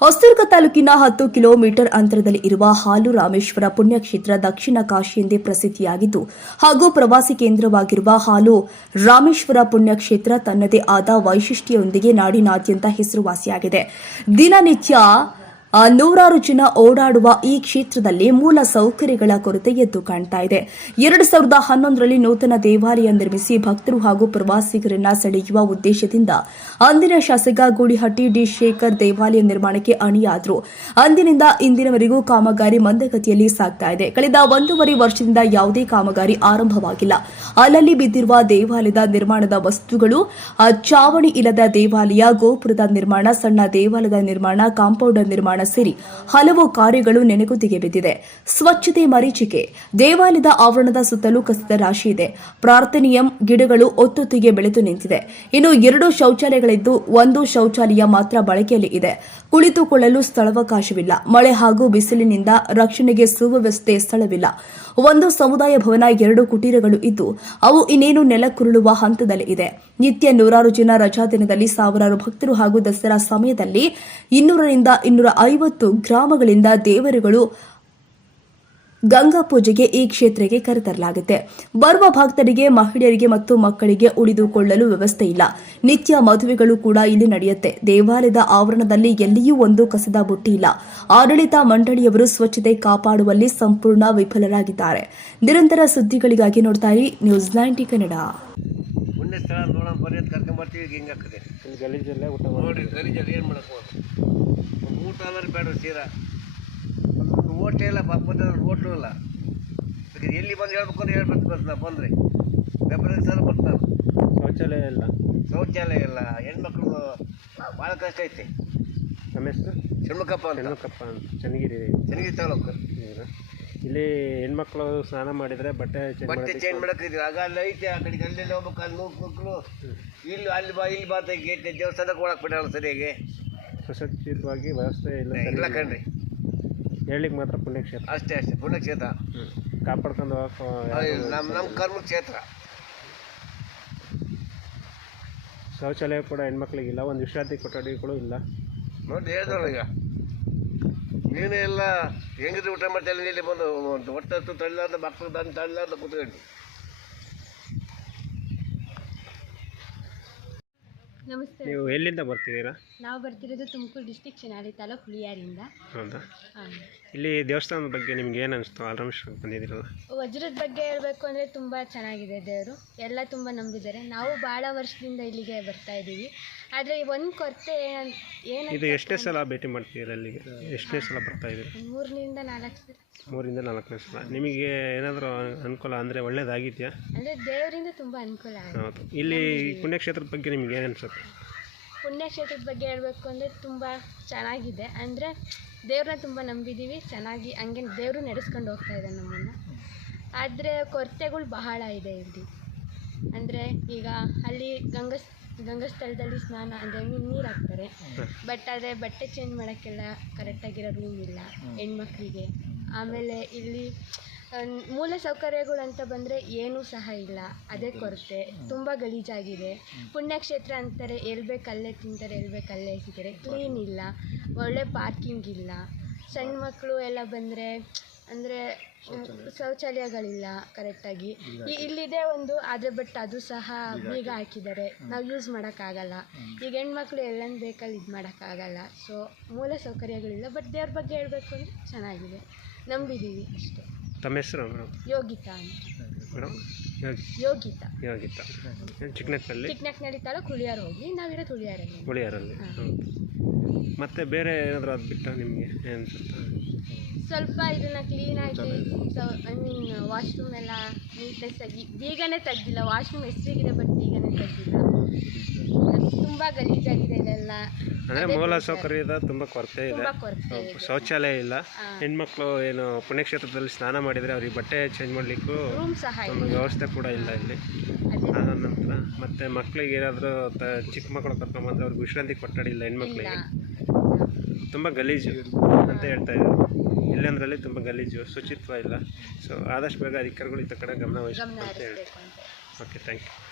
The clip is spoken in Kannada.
ಹೊಸದುರ್ಗ ತಾಲೂಕಿನ ಹತ್ತು ಕಿಲೋಮೀಟರ್ ಅಂತರದಲ್ಲಿ ಇರುವ ಹಾಲು ರಾಮೇಶ್ವರ ಪುಣ್ಯಕ್ಷೇತ್ರ ದಕ್ಷಿಣ ಕಾಶಿ ಎಂದೇ ಪ್ರಸಿದ್ಧಿಯಾಗಿದ್ದು, ಹಾಗೂ ಪ್ರವಾಸಿ ಕೇಂದ್ರವಾಗಿರುವ ಹಾಲು ರಾಮೇಶ್ವರ ಪುಣ್ಯಕ್ಷೇತ್ರ ತನ್ನದೇ ಆದ ವೈಶಿಷ್ಟ್ಯದೊಂದಿಗೆ ನಾಡಿನಾದ್ಯಂತ ಹೆಸರುವಾಸಿಯಾಗಿದೆ. ದಿನನಿತ್ಯ ನೂರಾರು ಜನ ಓಡಾಡುವ ಈ ಕ್ಷೇತ್ರದಲ್ಲಿ ಮೂಲ ಸೌಕರ್ಯಗಳ ಕೊರತೆ ಎದ್ದು ಕಾಣ್ತಾ ಇದೆ. ಎರಡು ಸಾವಿರದ ಹನ್ನೊಂದರಲ್ಲಿ ನೂತನ ದೇವಾಲಯ ನಿರ್ಮಿಸಿ ಭಕ್ತರು ಹಾಗೂ ಪ್ರವಾಸಿಗರನ್ನ ಸೆಳೆಯುವ ಉದ್ದೇಶದಿಂದ ಅಂದಿನ ಶಾಸಕ ಗೂಳಿಹಟ್ಟಿ ಡಿ ಶೇಖರ್ ದೇವಾಲಯ ನಿರ್ಮಾಣಕ್ಕೆ ಅಣಿಯಾದರು. ಅಂದಿನಿಂದ ಇಂದಿನವರೆಗೂ ಕಾಮಗಾರಿ ಮಂದಗತಿಯಲ್ಲಿ ಸಾಗ್ತಾ ಇದೆ. ಕಳೆದ ಒಂದೂವರೆ ವರ್ಷದಿಂದ ಯಾವುದೇ ಕಾಮಗಾರಿ ಆರಂಭವಾಗಿಲ್ಲ. ಅಲ್ಲಲ್ಲಿ ಬಿದ್ದಿರುವ ದೇವಾಲಯದ ನಿರ್ಮಾಣದ ವಸ್ತುಗಳು ಚಾವಣಿ ಇಲ್ಲದ ದೇವಾಲಯ, ಗೋಪುರದ ನಿರ್ಮಾಣ, ಸಣ್ಣ ದೇವಾಲಯದ ನಿರ್ಮಾಣ ಕಾಂಪೌಂಡರ್ ನಿರ್ಮಾಣ ಸೇರಿ ಹಲವು ಕಾರ್ಯಗಳು ನೆನೆಗುದಿಗೆ ಬಿದ್ದಿದೆ. ಸ್ವಚ್ಛತೆ ಮರೀಚಿಕೆ, ದೇವಾಲಯದ ಆವರಣದ ಸುತ್ತಲೂ ಕಸದ ರಾಶಿ ಇದೆ. ಪ್ರಾರ್ಥನೀಯಂ ಗಿಡಗಳು ಒತ್ತೊತ್ತಿಗೆ ಬೆಳೆದು ನಿಂತಿದೆ. ಇನ್ನು ಎರಡು ಶೌಚಾಲಯಗಳಿದ್ದು ಒಂದು ಶೌಚಾಲಯ ಮಾತ್ರ ಬಳಕೆಯಲ್ಲಿ ಇದೆ. ಕುಳಿತುಕೊಳ್ಳಲು ಸ್ಥಳಾವಕಾಶವಿಲ್ಲ. ಮಳೆ ಹಾಗೂ ಬಿಸಿಲಿನಿಂದ ರಕ್ಷಣೆಗೆ ಸುವ್ಯವಸ್ಥೆ ಸ್ಥಳವಿಲ್ಲ. ಒಂದು ಸಮುದಾಯ ಭವನ, ಎರಡು ಕುಟೀರಗಳು ಇದ್ದು ಅವು ಇನ್ನೇನು ನೆಲಕ್ಕುರುಳುವ ಹಂತದಲ್ಲಿ ಇದೆ. ನಿತ್ಯ ನೂರಾರು ಜನ ರಜಾ ದಿನದಲ್ಲಿ ಸಾವಿರಾರು ಭಕ್ತರು ಹಾಗೂ ದಸರಾ ಸಮಯದಲ್ಲಿ ಇನ್ನೂರರಿಂದ ಇನ್ನೂರ ಐವತ್ತು ಗ್ರಾಮಗಳಿಂದ ದೇವರುಗಳು ಗಂಗಾ ಪೂಜೆಗೆ ಈ ಕ್ಷೇತ್ರಕ್ಕೆ ಕರೆತರಲಾಗುತ್ತೆ. ಬರುವ ಭಕ್ತರಿಗೆ, ಮಹಿಳೆಯರಿಗೆ ಮತ್ತು ಮಕ್ಕಳಿಗೆ ಉಳಿದುಕೊಳ್ಳಲು ವ್ಯವಸ್ಥೆ ಇಲ್ಲ. ನಿತ್ಯ ಮದುವೆಗಳು ಕೂಡ ಇಲ್ಲಿ ನಡೆಯುತ್ತೆ. ದೇವಾಲಯದ ಆವರಣದಲ್ಲಿ ಎಲ್ಲಿಯೂ ಒಂದು ಕಸದ ಬುಟ್ಟಿ ಇಲ್ಲ. ಆಡಳಿತ ಮಂಡಳಿಯವರು ಸ್ವಚ್ಛತೆ ಕಾಪಾಡುವಲ್ಲಿ ಸಂಪೂರ್ಣ ವಿಫಲರಾಗಿದ್ದಾರೆ. ನಿರಂತರ ಸುದ್ದಿಗಳಿಗಾಗಿ ನೋಡ್ತಾ ಇರಿ. News ninety Kannada. ಪುಣ್ಯ ಸ್ಥಳ ನೋಡೋಣ ಬರ್ರಿ ಅಂತ ಕರ್ಕೊಂಬರ್ತೀವಿ ಈಗ ಹಿಂಗೆ ಆಗ್ತದೆ. ಇಲ್ಲಿ ಗಲೀಜಲ್ಲೇ ಊಟ ನೋಡಿ ನೋಡ್ರಿ ಗಲೀಜಲ್ಲಿ ಏನು ಮಾಡಕ್ಕೆ ಊಟ ಅಂದ್ರೆ ಬೇಡ ಸೀರಾ. ಒಂದು ಓಟೇ ಇಲ್ಲ ಪಕ್ಕದ ಓಟ್ಲು ಇಲ್ಲ ಎಲ್ಲಿ ಬಂದು ಹೇಳ್ಬೇಕು ಅಂತ ಹೇಳ್ಬೇಕು ಬಸ್ ನಾ ಬಂದರೆ. ಫೆಬ್ರವರಿ ಸಲ ಬರ್ತಾನೆ ಶೌಚಾಲಯ ಇಲ್ಲ. ಶೌಚಾಲಯ ಇಲ್ಲ. ಹೆಣ್ಮಕ್ಳು ಭಾಳ ಕಷ್ಟ ಐತೆ. ನಮ್ಮ ಹೆಸರು? ಷಣ್ಮುಖಪ್ಪ ಅಂತ. ಅಂತ. ಚನ್ನಗಿರಿ. ಚನ್ನಗಿರಿ ತಾಲೂಕು. ಇಲ್ಲಿ ಹೆಣ್ಮಕ್ಳು ಸ್ನಾನ ಮಾಡಿದರೆ ಬಟ್ಟೆ ಚೇಂಜ್ ಬಟ್ಟೆ ಚೇಂಜ್ ಮಾಡಕ್ಕೆ ಆಗ ಅಲ್ಲಿ ಐತೆ ಆ ಕಡೆಗೆ ಅಲ್ಲೆಲ್ಲ ಹೋಗ್ಬೇಕು ಅಲ್ಲಿ ಮಕ್ಕಳು ಇಲ್ಲಿ ಅಲ್ಲಿ ಬಾ ಇಲ್ಲಿ ಬಾ ಅಂತ ಗೇಟ್ ದೇವಸ್ಥಾನಕ್ಕೆ ಒಳಗೆ ಬಿಡಲ್ಲ ಸರಿಯಾಗಿ. ಸುಸಜ್ಜಿತವಾಗಿ ವ್ಯವಸ್ಥೆ ಇಲ್ಲ ಸರಿ ಇಲ್ಲ ಕಣ್ರಿ. ಹೇಳಲಿಕ್ಕೆ ಮಾತ್ರ ಪುಣ್ಯಕ್ಷೇತ್ರ. ಅಷ್ಟೇ ಅಷ್ಟೇ ಪುಣ್ಯಕ್ಷೇತ್ರ. ಕಾಪಾಡ್ಕೊಂಡು ಹೋಗಕ್ಕೆ ನಮ್ಮ ನಮ್ಮ ಕರ್ಮ ಕ್ಷೇತ್ರ ಶೌಚಾಲಯ ಕೂಡ ಹೆಣ್ಮಕ್ಳಿಗಿಲ್ಲ ಒಂದು ವಿಶ್ರಾಂತಿ ಕೊಠಡಿಗಳು ಇಲ್ಲ. ನೋಡಿ ಹೇಳಿದ್ರು ಈಗ. ನೀನು ಎಲ್ಲ ಹೆಂಗಿದ್ರೆ ಊಟ ಮಾಡ್ತಾ ಇಲ್ಲಿ ಬಂದು ಒಂದು ಹೊಟ್ಟೆ ಹತ್ತು ತಳ್ಳಾರ್ದ ಮಕ್ಕಳು ತಂದು ತಳ್ಳಾರ್ದ ಕೂತ್ಕೊಂಡು. ನಮಸ್ತೆ. ನೀವು ಎಲ್ಲಿಂದ ಬರ್ತಿದ್ದೀರಾ? ನಾವು ಬರ್ತಿರೋದು ತುಮಕೂರು ಡಿಸ್ಟಿಕ್ ಚೆನ್ನಾಗಿ ತಾಲೂಕು ಹುಳಿಯಾರಿಂದ. ಹೌದಾ? ಹಾಂ. ಇಲ್ಲಿ ದೇವಸ್ಥಾನದ ಬಗ್ಗೆ ನಿಮ್ಗೆ ಏನು ಅನಿಸ್ತು? ಆಲ್ರಮೇಶ್ ಬಂದಿದ್ದೀರಲ್ಲ ವಜ್ರದ ಬಗ್ಗೆ ಹೇಳಬೇಕು ಅಂದರೆ ತುಂಬ ಚೆನ್ನಾಗಿದೆ ದೇವರು. ಎಲ್ಲ ತುಂಬ ನಂಬಿದ್ದಾರೆ. ನಾವು ಭಾಳ ವರ್ಷದಿಂದ ಇಲ್ಲಿಗೆ ಬರ್ತಾ ಇದ್ದೀವಿ ಆದರೆ ಒಂದು ಕೊರತೆ ಏನು ಇದು ಎಷ್ಟೇ ಸಲ ಭೇಟಿ ಮಾಡ್ತೀರಾ ಅಲ್ಲಿಗೆ ಎಷ್ಟನೇ ಸಲ ಬರ್ತಾ ಇದ್ದೀರಿ ಮೂರರಿಂದ ನಾಲ್ಕು ಸಲ. ಮೂರಿಂದ ನಾಲ್ಕನೇ ಸಲ. ನಿಮಗೆ ಏನಾದರೂ ಅನುಕೂಲ ಅಂದರೆ ಒಳ್ಳೇದಾಗಿದೆಯಾ? ಅಂದರೆ ದೇವರಿಂದ ತುಂಬ ಅನುಕೂಲ ಆಗಿದೆ. ಹೌದು. ಇಲ್ಲಿ ಪುಣ್ಯಕ್ಷೇತ್ರದ ಬಗ್ಗೆ ನಿಮ್ಗೆ ಏನು ಅನ್ಸುತ್ತೆ? ಪುಣ್ಯಕ್ಷೇತ್ರದ ಬಗ್ಗೆ ಹೇಳಬೇಕು ಅಂದರೆ ತುಂಬ ಚೆನ್ನಾಗಿದೆ. ಅಂದರೆ ದೇವ್ರನ್ನ ತುಂಬ ನಂಬಿದ್ದೀವಿ ಚೆನ್ನಾಗಿ ಹಂಗೆ ದೇವರು ನಡೆಸ್ಕೊಂಡು ಹೋಗ್ತಾ ಇದ್ದಾರೆ ನಮ್ಮನ್ನು. ಆದರೆ ಕೊರತೆಗಳು ಬಹಳ ಇದೆ ಇಲ್ಲಿ. ಅಂದರೆ ಈಗ ಅಲ್ಲಿ ಗಂಗಾ ಗಂಗಾಸ್ಥಳದಲ್ಲಿ ಸ್ನಾನ ಅಂದರೆ ನೀರು ಹಾಕ್ತಾರೆ. ಬಟ್ ಆದರೆ ಬಟ್ಟೆ ಚೇಂಜ್ ಮಾಡೋಕ್ಕೆಲ್ಲ ಕರೆಕ್ಟಾಗಿರೋ ರೂಮ್ ಇಲ್ಲ. ಹೆಣ್ಮಕ್ಳಿಗೆ. ಆಮೇಲೆ ಇಲ್ಲಿ ಮೂಲ ಸೌಕರ್ಯಗಳು ಅಂತ ಬಂದರೆ ಏನೂ ಸಹ ಇಲ್ಲ. ಅದೇ ಕೊರತೆ. ತುಂಬ ಗಲೀಜಾಗಿದೆ. ಪುಣ್ಯಕ್ಷೇತ್ರ ಅಂತಾರೆ ಎಲ್ಬೇಕು ಅಲ್ಲೇ ತಿಂತಾರೆ ಎಲ್ಬೇಕು ಅಲ್ಲೇ ಎಸಿತಾರೆ ಕ್ಲೀನ್ ಇಲ್ಲ. ಒಳ್ಳೆ ಪಾರ್ಕಿಂಗ್ ಇಲ್ಲ. ಸಣ್ಣ ಮಕ್ಕಳು ಎಲ್ಲ ಬಂದರೆ ಅಂದರೆ ಶೌಚಾಲಯಗಳಿಲ್ಲ ಕರೆಕ್ಟಾಗಿ ಈ ಇಲ್ಲಿದೆ ಒಂದು ಆದರೆ ಬಟ್ ಅದು ಸಹ ಬೀಗ ಹಾಕಿದ್ದಾರೆ. ನಾವು ಯೂಸ್ ಮಾಡೋಕ್ಕಾಗಲ್ಲ. ಈಗ ಹೆಣ್ಮಕ್ಳು ಎಲ್ಲಂದು ಬೇಕಲ್ಲಿ ಇದು ಮಾಡೋಕ್ಕಾಗಲ್ಲ. ಸೊ ಮೂಲ ಸೌಕರ್ಯಗಳಿಲ್ಲ ಬಟ್ ದೇವ್ರ ಬಗ್ಗೆ ಹೇಳಬೇಕು ಅಂದರೆ ಚೆನ್ನಾಗಿದೆ. ನಂಬಿದ್ದೀವಿ ಅಷ್ಟೇ. ತಮ್ಮ ಹೆಸರು ಮೇಡಮ್? ಯೋಗಿತಾ ಅಂತ. ಮೇಡಮ್ ಯೋಗಿತಾ. ಯೋಗಿತಾ. ಯೋಗಿತ್ತ ಚಿಕ್ಕನಕ್ಕಲ್ಲಿ ಚಿಕ್ಕನಕ್ನಳ್ಳಿ ತಾಲೂಕು ಹುಳಿಯಾರು ಹೋಗಿ. ನಾವಿರೋದು ಹುಳಿಯಾರಲ್ಲಿ. ಹುಳಿಯಾರಲ್ಲಿ. ಮತ್ತೆ ಮತ್ತು ಬೇರೆ ಏನಾದರೂ ಅದು ಬಿಟ್ಟು ನಿಮಗೆ ಏನು ಅನ್ಸುತ್ತೆ? ಸ್ವಲ್ಪ ಇದನ್ನ ಕ್ಲೀನಾಗಿ ಆಗಿ ಐ ಮೀನ್ ವಾಶ್ರೂಮ್ ಎಲ್ಲ ನೀಟ್ನೆಸ್ ಆಗಿ ಬೇಗನೆ ತೆಗ್ದಿಲ್ಲ. ವಾಶ್ರೂಮ್ ಹೆಸರಿಗಿದೆ ಬಟ್ ಬೇಗನೆ ತೆಗ್ದಿಲ್ಲ. ತುಂಬ ಗಲೀಜಾಗಿದೆ ಇಲ್ಲೆಲ್ಲ ಅಂದರೆ ಮೂಲ ಸೌಕರ್ಯದ ತುಂಬ ಕೊರತೆ ಇದೆ. ತುಂಬ ಕೊರತೆ ಇದೆ. ಶೌಚಾಲಯ ಇಲ್ಲ. ಹೆಣ್ಮಕ್ಳು ಏನು ಪುಣ್ಯಕ್ಷೇತ್ರದಲ್ಲಿ ಸ್ನಾನ ಮಾಡಿದರೆ ಅವ್ರಿಗೆ ಬಟ್ಟೆ ಚೇಂಜ್ ಮಾಡಲಿಕ್ಕೂ ರೂಮ್ ಸಹ ಒಂದು ವ್ಯವಸ್ಥೆ ಕೂಡ ಇಲ್ಲ ಇಲ್ಲಿ. ಆನಂತರ ಆದ ನಂತರ ಮತ್ತು ಮಕ್ಕಳಿಗೆ ಏನಾದರೂ ಚಿಕ್ಕ ಮಕ್ಕಳು ಕರ್ಕೊಂಬಂದ್ರೆ ಅವ್ರಿಗೆ ವಿಶ್ರಾಂತಿ ಕೊಟ್ಟಡಿಲ್ಲ ಹೆಣ್ಮಕ್ಳಿಗೆ. ತುಂಬ ಗಲೀಜು ಅಂತ ಹೇಳ್ತಾ ಇದ್ದಾರೆ. ಇಲ್ಲಂದ್ರಲ್ಲಿ ತುಂಬ ಗಲೀಜು ಶುಚಿತ್ವ ಇಲ್ಲ. ಸೊ ಆದಷ್ಟು ಬೇಗ ಅಧಿಕಾರಿಗಳು ಈ ಕಡೆ ಗಮನ ವಹಿಸ್ಬೇಕು ಗಮನ ಅಂತ. ಹೇಳಿ ಓಕೆ ಥ್ಯಾಂಕ್ ಯು